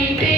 deep